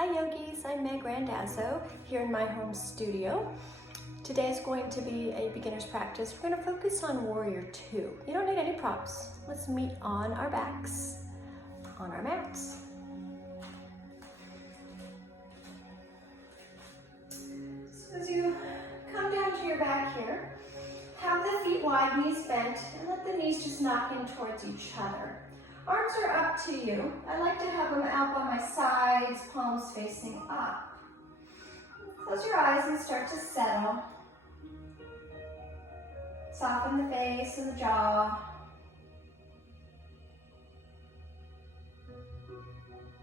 Hi yogis, I'm Meg Randazzo here in my home studio. Today is going to be a beginner's practice. We're going to focus on Warrior 2. You don't need any props. Let's meet on our backs, on our mats. So as you come down to your back here, have the feet wide, knees bent, and let the knees just knock in towards each other. Arms are up to you. I like to have them out by my sides, palms facing up. Close your eyes and start to settle. Soften the face and the jaw.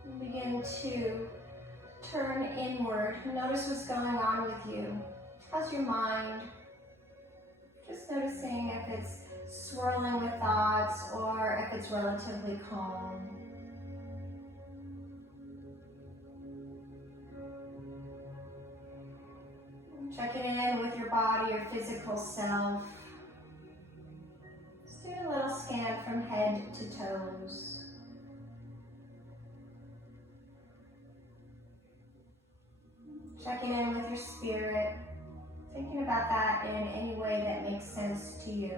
And begin to turn inward. Notice what's going on with you. How's your mind? Just noticing if it's swirling with thoughts or if it's relatively calm. Checking in with your body, your physical self. Just do a little scan from head to toes. Checking in with your spirit. Thinking about that in any way that makes sense to you.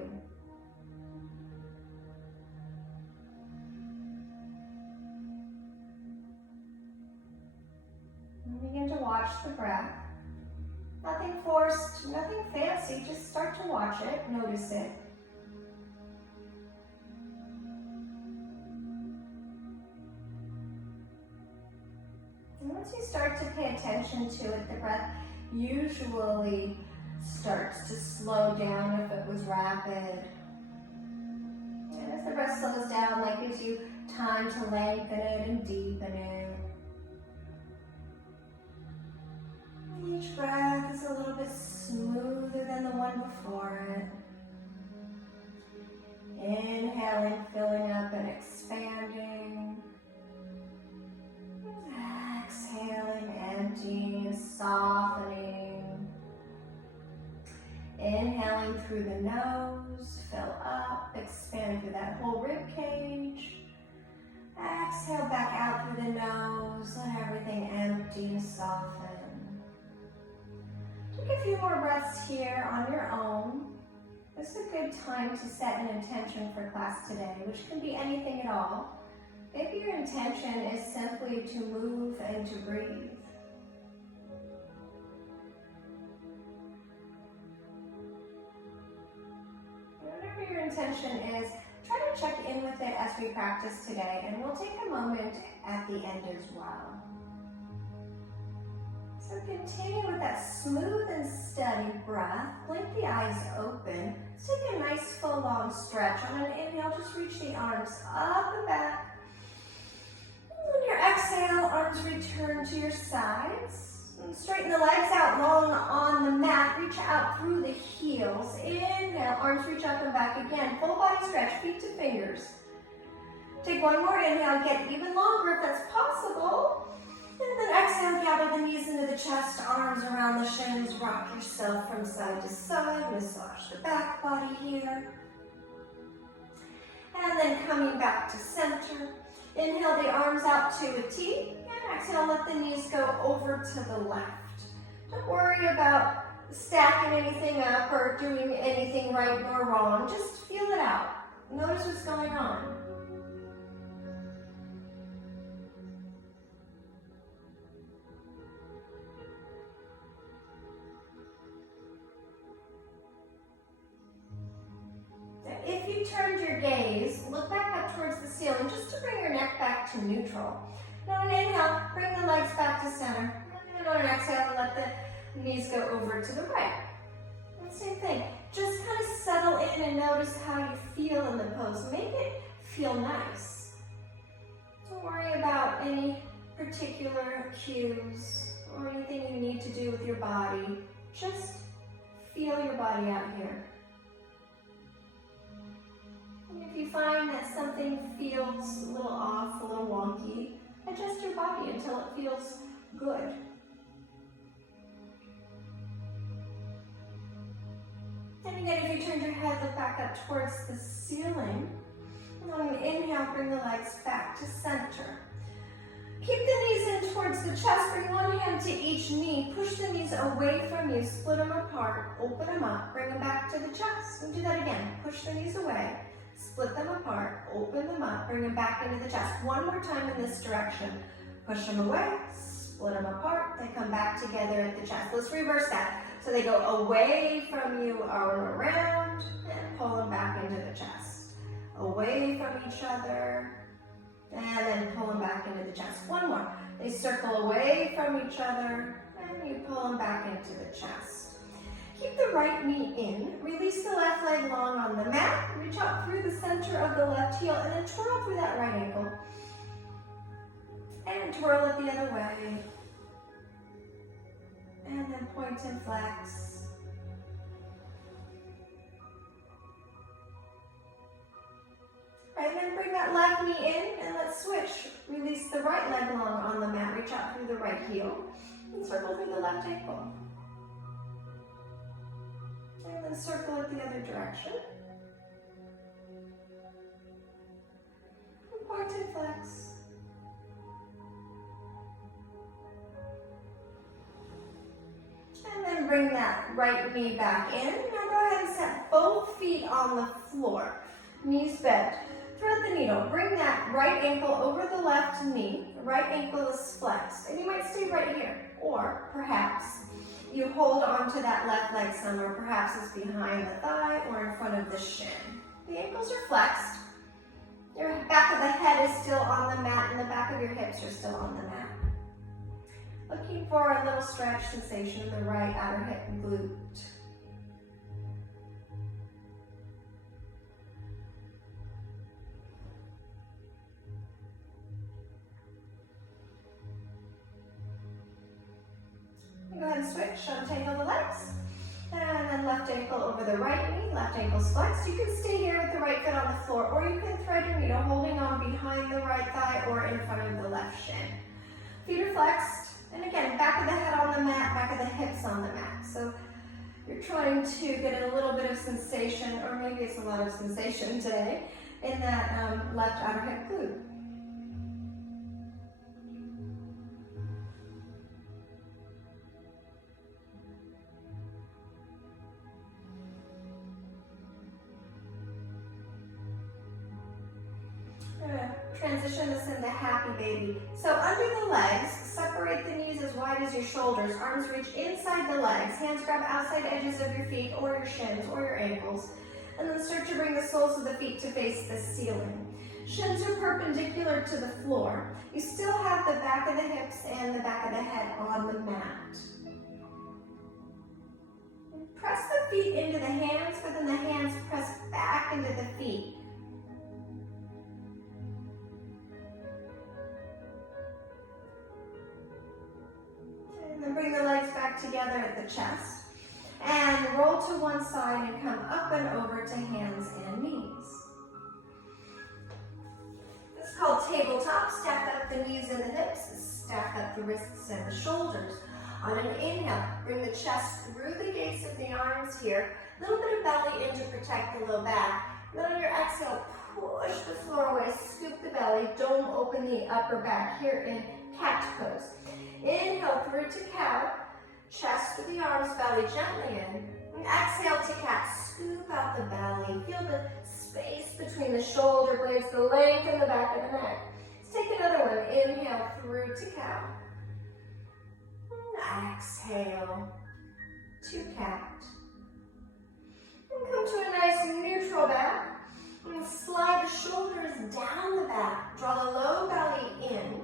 And begin to watch the breath. Nothing forced, nothing fancy, just start to watch it, notice it. And once you start to pay attention to it, the breath usually starts to slow down if it was rapid. And as the breath slows down, that gives you time to lengthen it and deepen it. Each breath is a little bit smoother than the one before it. Inhaling, filling up and expanding. Exhaling, emptying and softening. Inhaling through the nose, fill up, expand through that whole rib cage. Exhale back out through the nose, let everything empty and soften. Take a few more breaths here on your own. This is a good time to set an intention for class today, which can be anything at all. Maybe your intention is simply to move and to breathe. Whatever your intention is, try to check in with it as we practice today, and we'll take a moment at the end as well. So continue with that smooth and steady breath. Blink the eyes open. Let's take a nice full long stretch. On an inhale, just reach the arms up and back. On your exhale, arms return to your sides. And straighten the legs out long on the mat. Reach out through the heels. Inhale, arms reach up and back again. Full body stretch, feet to fingers. Take one more inhale, get even longer if that's possible. And then exhale, gather the knees into the chest, arms around the shins, rock yourself from side to side, massage the back body here. And then coming back to center. Inhale the arms out to a T, and exhale, let the knees go over to the left. Don't worry about stacking anything up or doing anything right nor wrong, just feel it out. Notice what's going on. If you turned your gaze, look back up towards the ceiling just to bring your neck back to neutral. Now on an inhale, bring the legs back to center. And on an exhale, let the knees go over to the right. And same thing, just kind of settle in and notice how you feel in the pose. Make it feel nice. Don't worry about any particular cues or anything you need to do with your body. Just feel your body out here. If you find that something feels a little off, a little wonky, adjust your body until it feels good. And again, if you turned your head, look back up towards the ceiling. And on an inhale, bring the legs back to center. Keep the knees in towards the the chest, bring one hand to each knee. Push the knees away from you. Split them apart. Open them up. Bring them back to the chest. And do that again. Push the knees away. Split them apart. Open them up. Bring them back into the chest. One more time in this direction. Push them away. Split them apart. They come back together at the chest. Let's reverse that. So they go away from you, arm around, and pull them back into the chest. Away from each other, and then pull them back into the chest. One more. They circle away from each other, and you pull them back into the chest. Keep the right knee in. Release the left leg long on the mat. Reach out through the center of the left heel, and then twirl through that right ankle. And twirl it the other way. And then point and flex. Right, then bring that left knee in and let's switch. Release the right leg long on the mat. Reach out through the right heel and circle through the left ankle. And then circle it the other direction. And point and flex. And then bring that right knee back in. Now go ahead and set both feet on the floor. Knees bent. Thread the needle. Bring that right ankle over the left knee. The right ankle is flexed. And you might stay right here. Or perhaps you hold onto that left leg somewhere. Perhaps it's behind the thigh or in front of the shin. The ankles are flexed. Your back of the head is still on the mat and the back of your hips are still on the mat. Looking for a little stretch sensation in the right outer hip glute. Go ahead and switch, untangle the legs. And then left ankle over the right knee, left ankle's flexed. You can stay here with the right foot on the floor, or you can thread your needle holding on behind the right thigh or in front of the left shin. Feet are flexed. And again, back of the head on the mat, back of the hips on the mat. So you're trying to get a little bit of sensation, or maybe it's a lot of sensation today, in that left outer hip glute. Transition this into happy baby. So under the legs, separate the knees as wide as your shoulders. Arms reach inside the legs. Hands grab outside edges of your feet or your shins or your ankles. And then start to bring the soles of the feet to face the ceiling. Shins are perpendicular to the floor. You still have the back of the hips and the back of the head on the mat. Press the feet into the hands, but then the hands press back into the feet. And then bring the legs back together at the chest. And roll to one side and come up and over to hands and knees. This is called tabletop. Stack up the knees and the hips. Stack up the wrists and the shoulders. On an inhale, bring the chest through the gates of the arms here. A little bit of belly in to protect the low back. Then on your exhale, push the floor away. Scoop the belly. Don't open the upper back here in cat pose. Inhale through to cow. Chest through the arms, belly gently in. And exhale to cat. Scoop out the belly. Feel the space between the shoulder blades, the length in the back of the neck. Let's take another one. Inhale through to cow. And exhale to cat. And come to a nice neutral back. And slide the shoulders down the back. Draw the low belly in.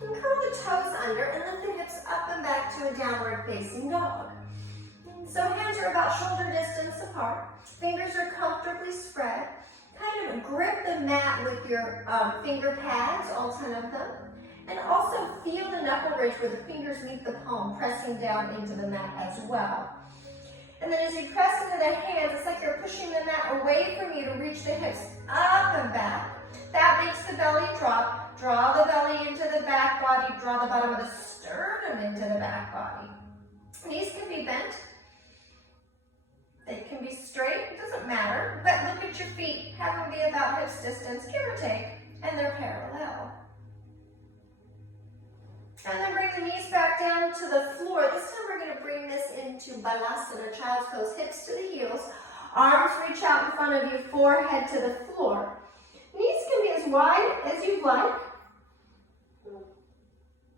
And curl the toes under and lift the hips up and back to a downward facing dog. So hands are about shoulder distance apart. Fingers are comfortably spread. Kind of grip the mat with your finger pads, all 10 of them. And also feel the knuckle ridge where the fingers meet the palm, pressing down into the mat as well. And then as you press into the hands, it's like you're pushing the mat away from you to reach the hips up and back. That makes the belly drop. Draw the belly into the back body. Draw the bottom of the sternum into the back body. Knees can be bent. They can be straight. It doesn't matter. But look at your feet. Have them be about hips distance, give or take. And they're parallel. And then bring the knees back down to the floor. This time we're going to bring this into balasana, child's pose. Hips to the heels. Arms reach out in front of you, forehead to the floor. Knees can be as wide as you'd like.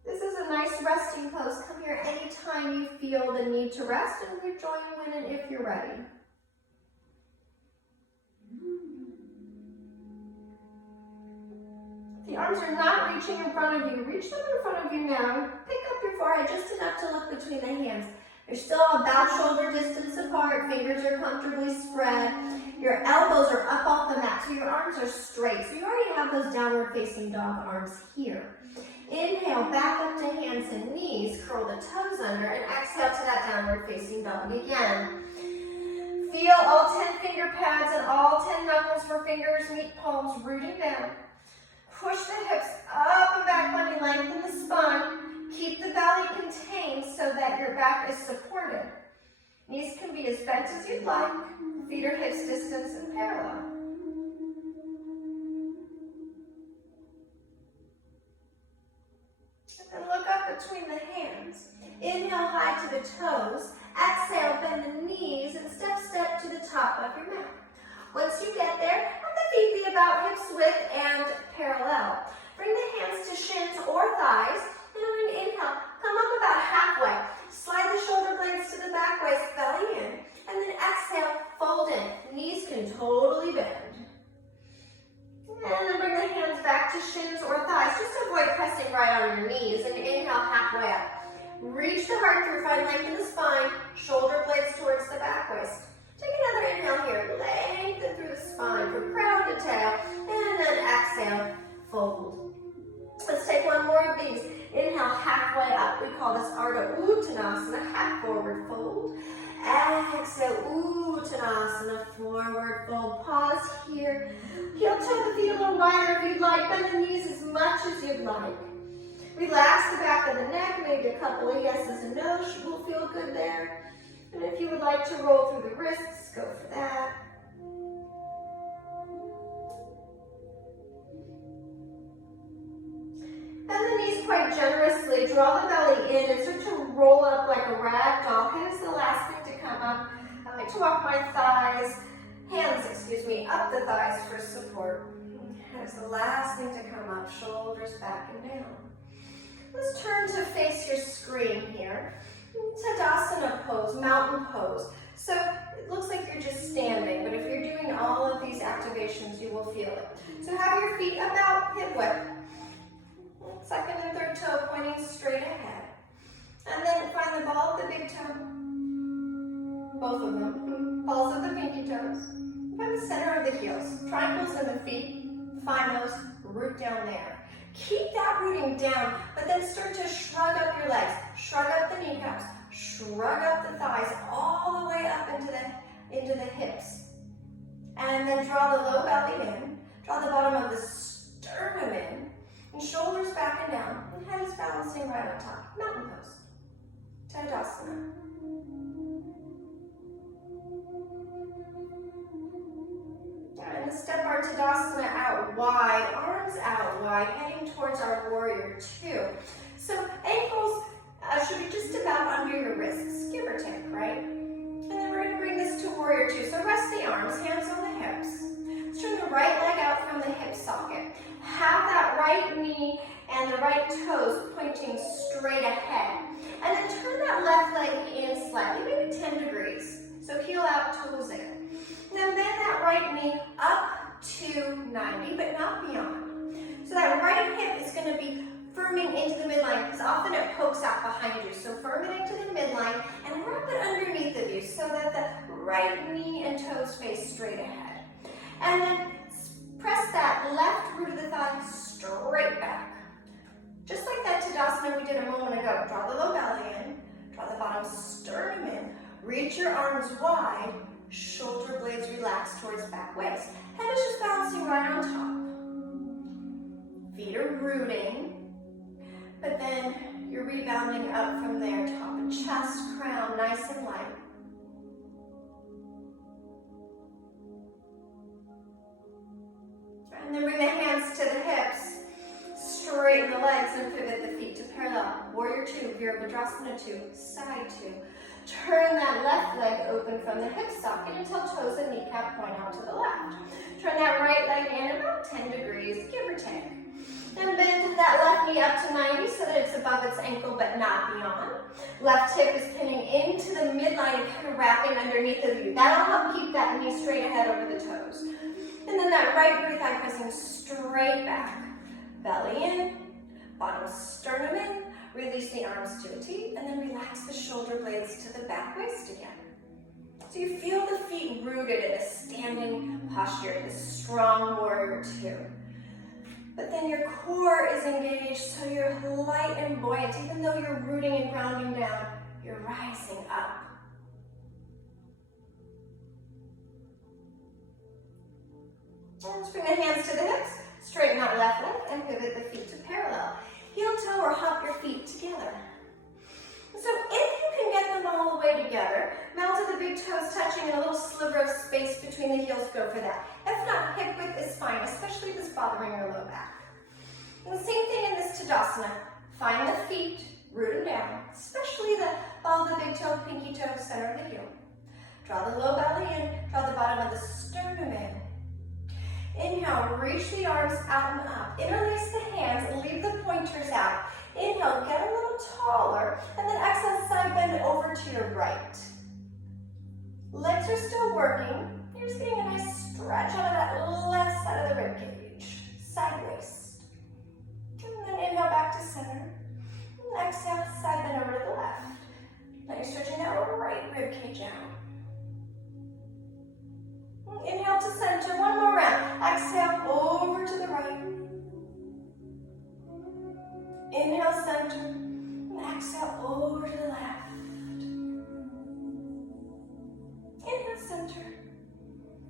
This is a nice resting pose. Come here anytime you feel the need to rest, and we join you in it if you're ready. The arms are not reaching in front of you. Reach them in front of you now. Pick up your forehead just enough to look between the hands. You're still about shoulder distance apart. Fingers are comfortably spread. Your elbows are up off the mat, so your arms are straight. So you already have those downward facing dog arms here. Inhale, back up to hands and knees. Curl the toes under and exhale to that downward facing dog again. Feel all 10 finger pads and all 10 knuckles for fingers meet palms, rooting down. Push the hips up and back, bunny, lengthen the spine. Keep the belly contained so that your back is supported. Knees can be as bent as you'd like. Feet are hips distance and parallel. And look up between the hands. Inhale high to the toes. Exhale, bend the knees and step to the top of your mat. Once you get there, have the feet be about hips width and parallel. Bring the hands to shins or thighs, and on an inhale, come up about halfway. Slide the shoulder blades to the back waist, belly in, and then exhale, fold in. Knees can totally bend. And then bring the hands back to shins or thighs. Just avoid pressing right on your knees, and inhale halfway up. Reach the heart through, find length in the spine, shoulder blades towards the back waist. Take another inhale here, lengthen through the spine from crown to tail, and then exhale, fold. Let's take one more of these. Inhale halfway up. We call this Ardha Uttanasana, half forward fold. Exhale, Uttanasana, forward fold. Pause here. Heel toe the feet a little wider if you'd like. Bend the knees as much as you'd like. Relax the back of the neck, maybe a couple of yeses and nos will feel good there. And if you would like to roll through the wrists, go for that. Bend the knees quite generously. Draw the belly in and start to roll up like a rag doll. Head is the last thing to come up. I like to walk my hands, up the thighs for support. Head is the last thing to come up. Shoulders back and down. Let's turn to face your screen here. Tadasana pose, mountain pose. So it looks like you're just standing, but if you're doing all of these activations, you will feel it. So have your feet about hip width. Second and third toe pointing straight ahead. And then find the ball of the big toe. Both of them. Balls of the pinky toes. Find the center of the heels. Triangles in the feet. Find those. Root down there. Keep that rooting down, but then start to shrug up your legs. Shrug up the kneecaps. Shrug up the thighs all the way up into the hips. And then draw the low belly in. Draw the bottom of the sternum in. And shoulders back and down. And head is balancing right on top. Mountain pose. Tadasana. And step our Tadasana out wide, arms out wide, heading towards our warrior two. So ankles should be just about under your wrists, give or take, right? And then we're going to bring this to warrior two. So rest the arms, hands on the hips. Let's turn the right leg out from the hip socket. Have that right knee and the right toes pointing straight ahead. And then turn that left leg in slightly, maybe 10 degrees. So heel out, toes in. Then bend that right knee up to 90, but not beyond. So that right hip is going to be firming into the midline, because often it pokes out behind you. So firm it into the midline and wrap it underneath of you so that the right knee and toes face straight ahead. And then press that left root of the thigh straight back. Just like that Tadasana we did a moment ago. Draw the low belly in, draw the bottom sternum in, reach your arms wide, shoulder blades relax towards back waist. Head is just balancing right on top. Feet are rooting, but then you're rebounding up from there. Top and chest, crown, nice and light. And then bring the hands to the hips. Straighten the legs and pivot the feet to parallel. Virabhadrasana 2, side 2. Turn that left leg open from the hip socket until toes and kneecap point out to the left. Turn that right leg in about 10 degrees, give or take. Then bend that left knee up to 90 so that it's above its ankle but not beyond. Left hip is pinning into the midline and kind of wrapping underneath of you. That'll help keep that knee straight ahead over the toes. And then that right rear thigh pressing straight back. Belly in, bottom sternum in, release the arms to a T, and then relax the shoulder blades to the back waist again. So you feel the feet rooted in a standing posture, this strong warrior 2. But then your core is engaged, so you're light and buoyant. Even though you're rooting and grounding down, you're rising up. And let's bring the hands to the hips, straighten that left leg, and pivot the feet to parallel. Heel toe or hump your feet together. So if you can get them all the way together, mouths of the big toes touching and a little sliver of space between the heels, go for that. If not, hip width is fine, especially if it's bothering your low back. And the same thing in this Tadasana. Find the feet, root them down, especially the ball of the big toe, pinky toe, center of the heel. Draw the low belly in, draw the bottom of the sternum in. Inhale, reach the arms out and up. Interlace the hands and leave the pointers out. Inhale, get a little taller, and then exhale, side bend over to your right. Legs are still working. You're just getting a nice stretch out of that left side of the rib cage. Side waist. And then inhale back to center. And exhale, side bend over to the left. Now you're stretching that right rib cage out. Inhale to center, one more round. Exhale, over to the right. Inhale, center. And exhale, over to the left. Inhale, center.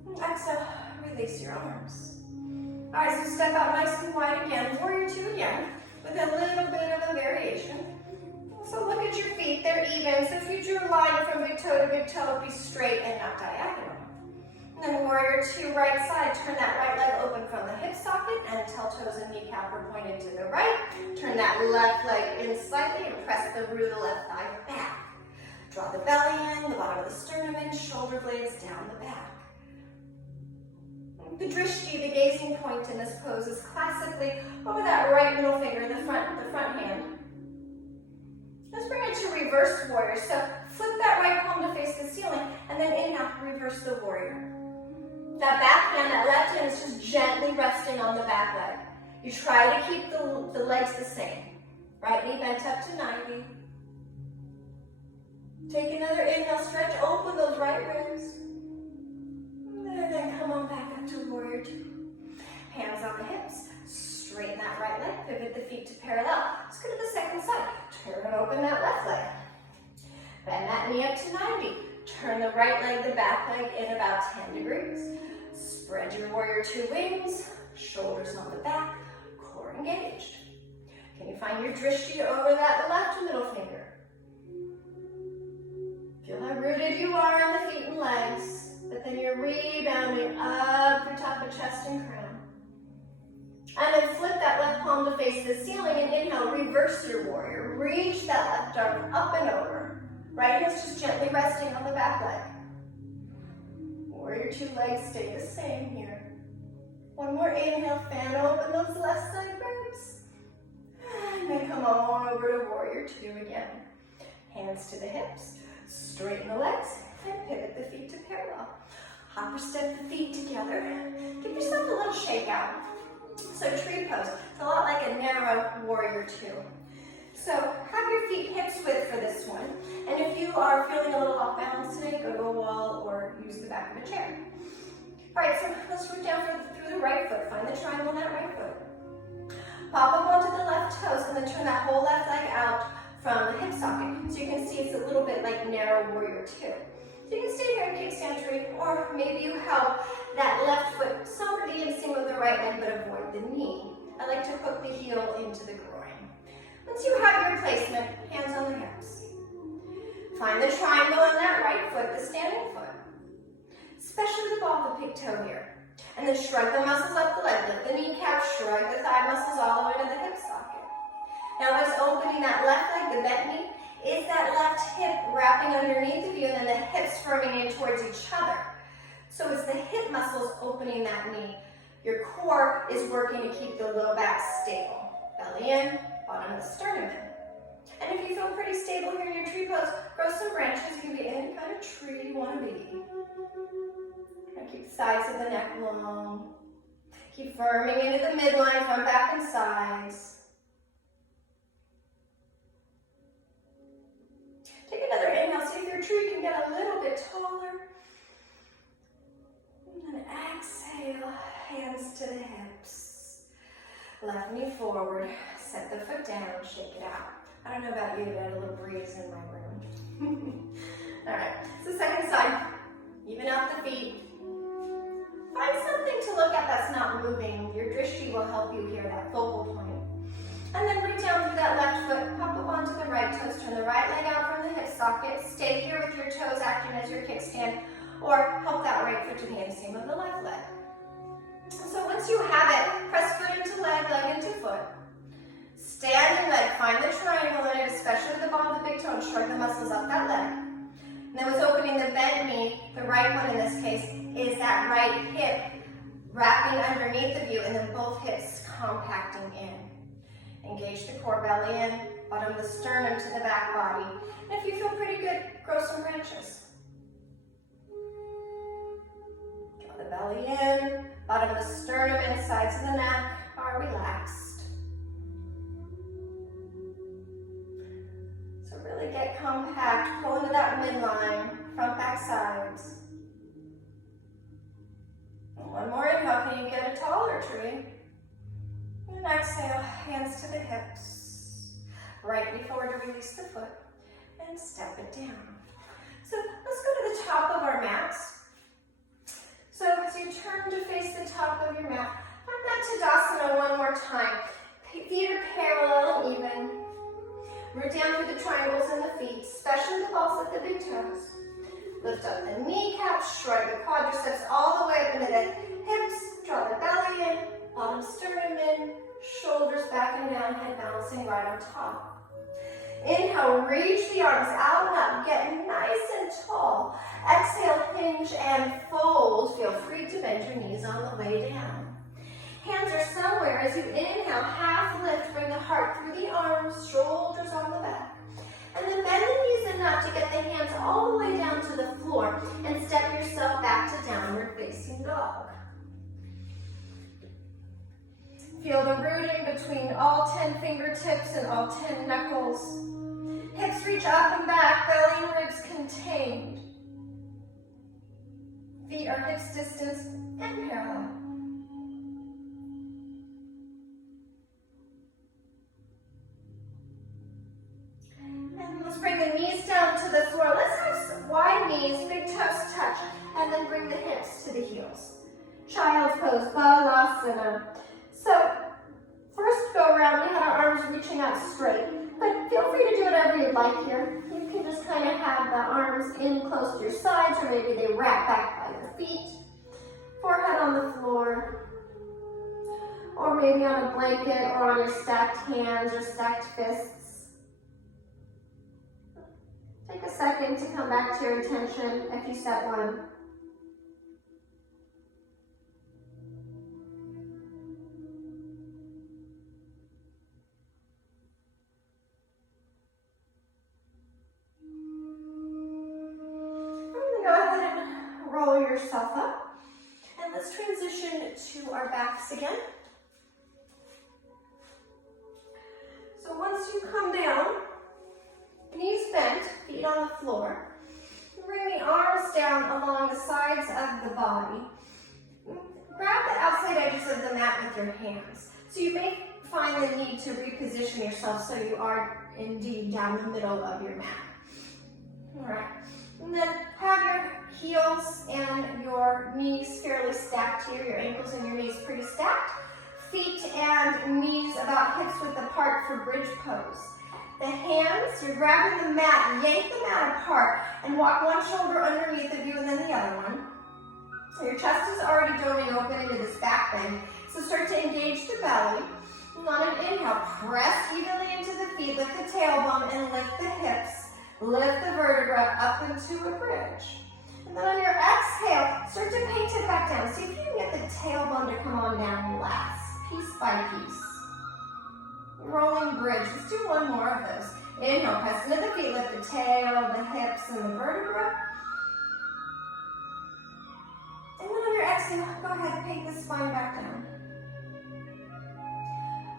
And exhale, release your arms. All right, so step out nice and wide again. Warrior 2 again, with a little bit of a variation. So look at your feet, they're even. So if you drew a line from big toe to big toe, it'll be straight and not diagonal. And then warrior 2, right side, turn that right leg open from the hip socket until toes and kneecap are pointed to the right. Turn that left leg in slightly and press the root of the left thigh back. Draw the belly in, the bottom of the sternum in, shoulder blades down the back. The drishti, the gazing point in this pose, is classically over that right middle finger, the front hand. Let's bring it to reverse warrior. So flip that right palm to face the ceiling, and then inhale, reverse the warrior. That back hand, that left hand is just gently resting on the back leg. You try to keep the legs the same. Right knee bent up to 90. Take another inhale, stretch, open those right ribs. And then come on back up to warrior 2. Hands on the hips, straighten that right leg, pivot the feet to parallel. Let's go to the second side. Turn and open that left leg. Bend that knee up to 90. Turn the right leg, the back leg in about 10 degrees. Spread your warrior 2 wings, shoulders on the back, core engaged. Can you find your drishti over that left middle finger? Feel how rooted you are on the feet and legs, but then you're rebounding up through top of chest and crown. And then flip that left palm to face the ceiling and inhale, reverse your warrior. Reach that left arm up and over. Right heel's just gently resting on the back leg. Warrior 2 legs stay the same here. One more inhale, fan open those left side ribs. And then come on over to warrior 2 again. Hands to the hips, straighten the legs, and pivot the feet to parallel. Hopper step the feet together. Give yourself a little shake out. So tree pose, it's a lot like a narrow warrior 2. So have your feet hips width for this one. And if you are feeling a little off balance today, go to a wall or use the back of a chair. All right, so let's root down through the right foot. Find the triangle on that right foot. Pop up onto the left toes and then turn that whole left leg out from the hip socket. So you can see it's a little bit like narrow warrior 2. So you can stay here in kickstand tree, or maybe you help that left foot somewhere in sync with the right leg but avoid the knee. I like to hook the heel into the groin. Once you have your placement, hands on the hips. Find the triangle on that right foot, the standing foot. Especially the ball of the big toe here. And then shrug the muscles up the leg, lift the kneecap, shrug the thigh muscles all the way to the hip socket. Now let's opening that left leg, the bent knee, left hip wrapping underneath of you, and then the hips firming in towards each other. So it's the hip muscles opening that knee. Your core is working to keep the low back stable. Belly in, bottom of the sternum in. And if you feel pretty stable here in your tree pose, grow some branches. You can be any kind of tree you want to be. Try to keep the sides of the neck long. Keep firming into the midline, front, back, and sides. Take another inhale. See if your tree can get a little bit taller. And then exhale, hands to the hips. Left knee forward. Set the foot down, shake it out. I don't know about you, but I had a little breeze in my room. All right, so second side. Even out the feet. Find something to look at that's not moving. Your drishti will help you here, that focal point. And then reach down through that left foot, pop up onto the right toes, turn the right leg out from the hip socket, stay here with your toes acting as your kickstand, or help that right foot to the inseam of the left leg. So once you have it, press foot into leg, leg into foot. Standing leg, find the triangle in it, especially the bottom of the big toe, and shrug the muscles up that leg. And then with opening the bent knee, the right one in this case, is that right hip wrapping underneath of you, and then both hips compacting in. Engage the core, belly in, bottom of the sternum to the back body. And if you feel pretty good, grow some branches. Draw the belly in, bottom of the sternum and sides of the neck are relaxed. So really get compact, pull into that midline, front, back, sides. And one more inhale, can you get a taller tree? And exhale, hands to the hips. Right knee forward to release the foot and step it down. So let's go to the top of our mats. So as you turn to face the top of your mat, find that Tadasana one more time. Feet are parallel and even. Root down through the triangles in the feet, especially the balls of the big toes. Lift up the kneecaps, shrug the quadriceps all the way up into the hips, draw the belly in, bottom sternum in, shoulders back and down, head balancing right on top. Inhale, reach the arms out and up, get nice and tall. Exhale, hinge and fold. Feel free to bend your knees on the way down. Hands are somewhere. As you inhale, half lift, bring the heart through the arms, shoulders on the back. And then bend the knees enough to get the hands all the way down to the floor and step yourself back to downward facing dog. Feel the rooting between all 10 fingertips and all 10 knuckles. Hips reach up and back, belly and ribs contained. Feet are hips distance and parallel. And let's bring the knees down to the floor. Let's have some wide knees, big toes touch, and then bring the hips to the heels. Child's pose, Balasana. So, first go around, we had our arms reaching out straight, but feel free to do whatever you'd like here. You can just kind of have the arms in close to your sides, or maybe they wrap back by your feet. Forehead on the floor, or maybe on a blanket, or on your stacked hands or stacked fists. Take a second to come back to your attention if you set one. Roll yourself up, and let's transition to our backs again. So once you come down, knees bent, feet on the floor, bring the arms down along the sides of the body. Grab the outside edges of the mat with your hands. So you may find the need to reposition yourself so you are indeed down the middle of your mat. All right, and then have your heels and your knees fairly stacked here, your ankles and your knees pretty stacked. Feet and knees about hips width apart for bridge pose. The hands, you're grabbing the mat, yank the mat apart, and walk one shoulder underneath of you and then the other one. So your chest is already dome open into this back bend, so start to engage the belly. And on an inhale, press evenly into the feet, lift the tailbone, and lift the hips. Lift the vertebra up into a bridge. And then on your exhale, start to paint it back down. See if you can get the tailbone to come on down last, piece by piece. Rolling bridge. Let's do one more of those. Inhale, press into the feet, lift the tail, the hips, and the vertebra. And then on your exhale, go ahead and paint the spine back down.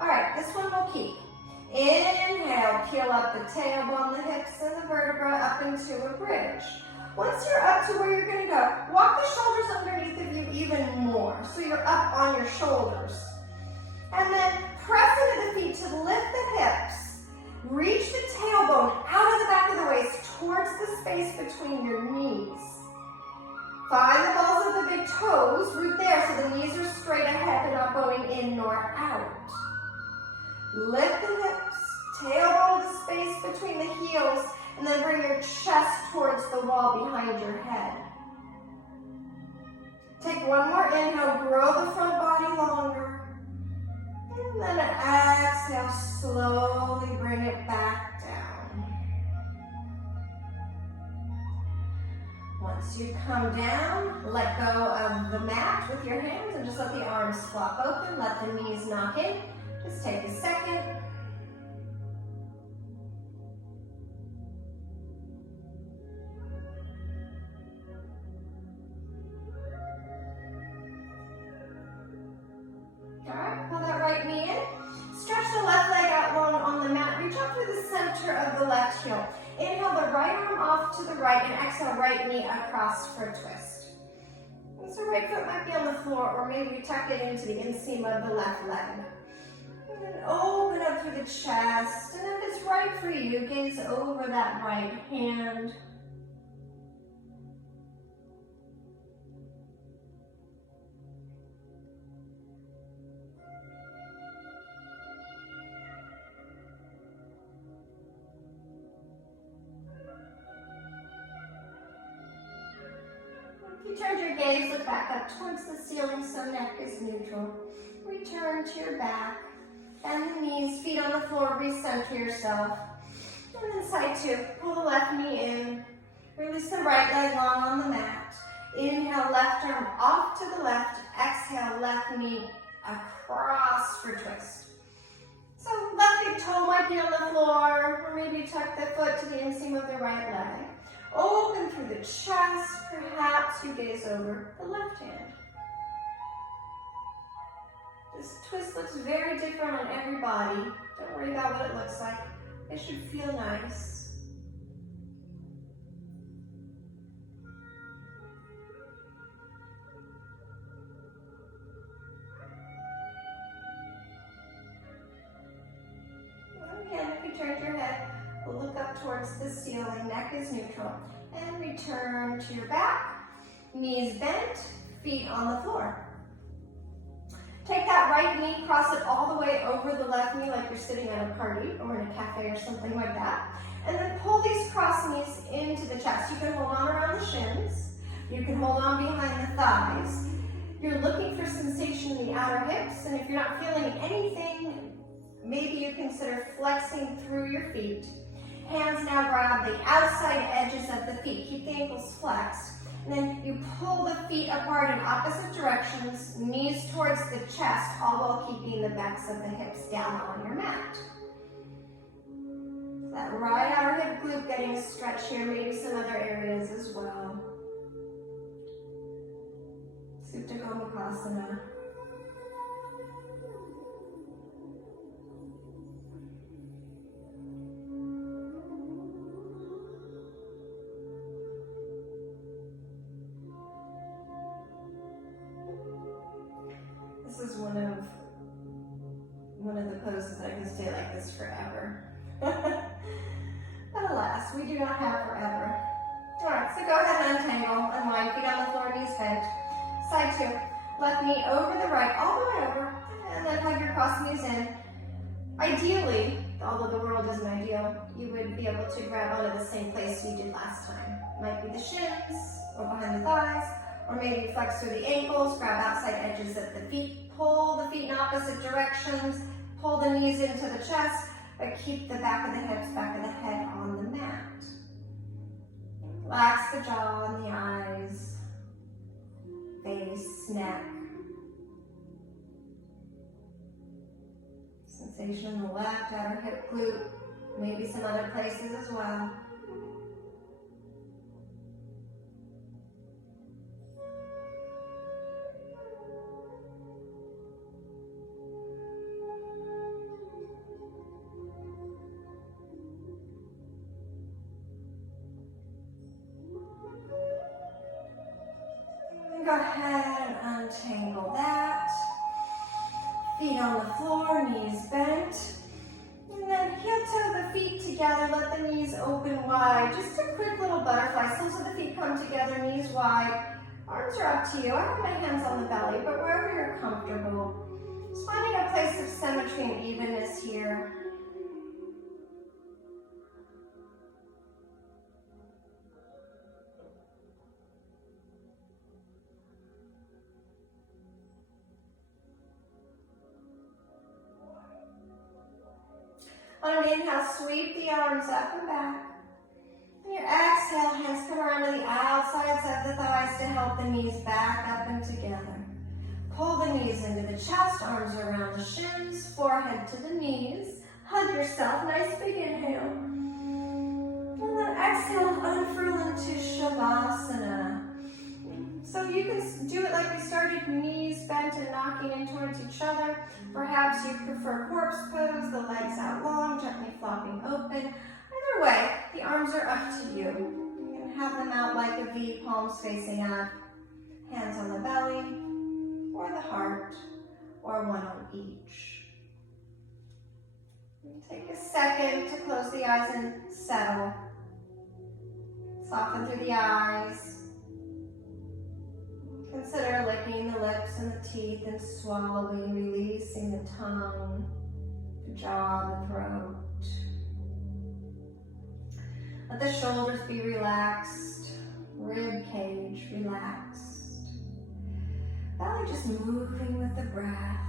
All right, this one we'll keep. Inhale, peel up the tailbone, the hips, and the vertebra up into a bridge. Once you're up to where you're going to go, walk the shoulders underneath of you even more, so you're up on your shoulders. And then press into the feet to lift the hips. Reach the tailbone out of the back of the waist towards the space between your knees. Find the balls of the big toes, root there so the knees are straight ahead and not going in nor out. Lift the hips, tailbone to the space between the heels, and then bring your chest towards the wall behind your head. Take one more inhale, grow the front body longer. And then exhale, slowly bring it back down. Once you come down, let go of the mat with your hands and just let the arms flop open, let the knees knock in. Just take a second. All right, pull that right knee in. Stretch the left leg out long on the mat. Reach up through the center of the left heel. Inhale the right arm off to the right and exhale right knee across for a twist. And so right foot might be on the floor or maybe you tuck it into the inseam of the left leg. And then open up through the chest. And if it's right for you, gaze over that right hand. If you turn your gaze, look back up towards the ceiling so neck is neutral. Return to your back. Bend the knees, feet on the floor, recenter yourself. And then side two, pull the left knee in. Release the right leg long on the mat. Inhale, left arm off to the left. Exhale, left knee across for twist. So left big toe might be on the floor, or maybe tuck the foot to the inseam of the right leg. Open through the chest, perhaps you gaze over the left hand. This twist looks very different on every body. Don't worry about what it looks like. It should feel nice. Again, if you turn your head, look up towards the ceiling, neck is neutral, and return to your back, knees bent, feet on the floor. Take that right knee, cross it all the way over the left knee like you're sitting at a party or in a cafe or something like that. And then pull these cross knees into the chest. You can hold on around the shins. You can hold on behind the thighs. You're looking for sensation in the outer hips, and if you're not feeling anything, maybe you consider flexing through your feet. Hands now grab the outside edges of the feet. Keep the ankles flexed. And then you pull the feet apart in opposite directions, knees towards the chest, all while keeping the backs of the hips down on your mat. So that right outer hip glute getting a stretch here, maybe some other areas as well. Supta Gomukhasana. This is one of the poses I can stay like this forever. But alas, we do not have forever. All right, so go ahead and untangle, unwind, feet on the floor, knees bent. Side two, left knee over the right, all the way over, and then hug your cross knees in. Ideally, although the world isn't ideal, you would be able to grab onto the same place you did last time. Might be the shins, or behind the thighs, or maybe flex through the ankles, grab outside edges of the feet, pull the feet in opposite directions, pull the knees into the chest, but keep the back of the hips, back of the head on the mat. Relax the jaw and the eyes, face, neck. Sensation in the left outer hip glute, maybe some other places as well. Go ahead and untangle that. Feet on the floor, knees bent. And then heel-toe the feet together, let the knees open wide. Just a quick little butterfly. Soles of the feet come together, knees wide. Arms are up to you. I have my hands on the belly, but wherever you're comfortable. Just finding a place of symmetry and evenness here. On an inhale, sweep the arms up and back. On your exhale, hands come around to the outsides of the thighs to help the knees back up and together. Pull the knees into the chest, arms around the shins, forehead to the knees. Hug yourself, nice big inhale. And then exhale, unfurl into Shavasana. So you can do it like we started, knees bent and knocking in towards each other. Perhaps you prefer corpse pose, the legs out long, gently flopping open. Either way, the arms are up to you. You can have them out like a V, palms facing up, hands on the belly, or the heart, or one on each. Take a second to close the eyes and settle. Soften through the eyes. Consider licking the lips and the teeth and swallowing, releasing the tongue, the jaw, the throat. Let the shoulders be relaxed, rib cage relaxed. Belly just moving with the breath.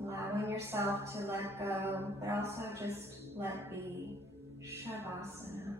Allowing yourself to let go, but also just let be. Shavasana.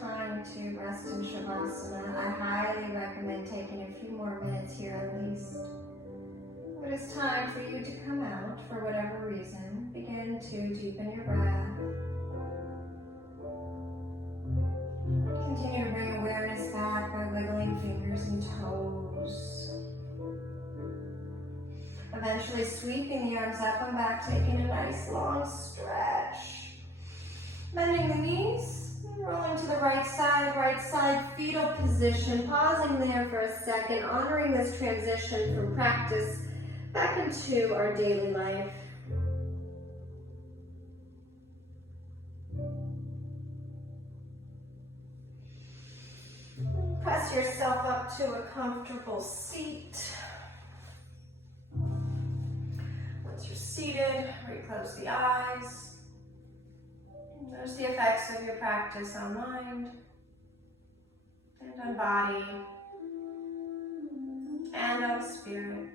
Time to rest in Shavasana. I highly recommend taking a few more minutes here at least. When it's time for you to come out, for whatever reason, begin to deepen your breath. Continue to bring awareness back by wiggling fingers and toes. Eventually sweeping the arms up and back, taking a nice long stretch. Bending the knees. Rolling to the right side fetal position. Pausing there for a second, honoring this transition from practice back into our daily life. Press yourself up to a comfortable seat. Once you're seated, reclose the eyes. Notice the effects of your practice on mind and on body and on spirit.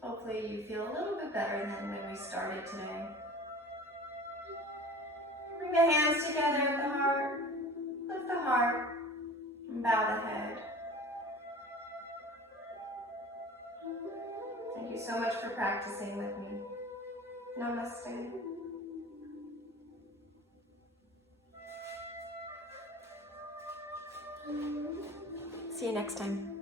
Hopefully you feel a little bit better than when we started today. Bring the hands together at the heart, lift the heart, and bow the head. Thank you so much for practicing with me. Namaste. See you next time.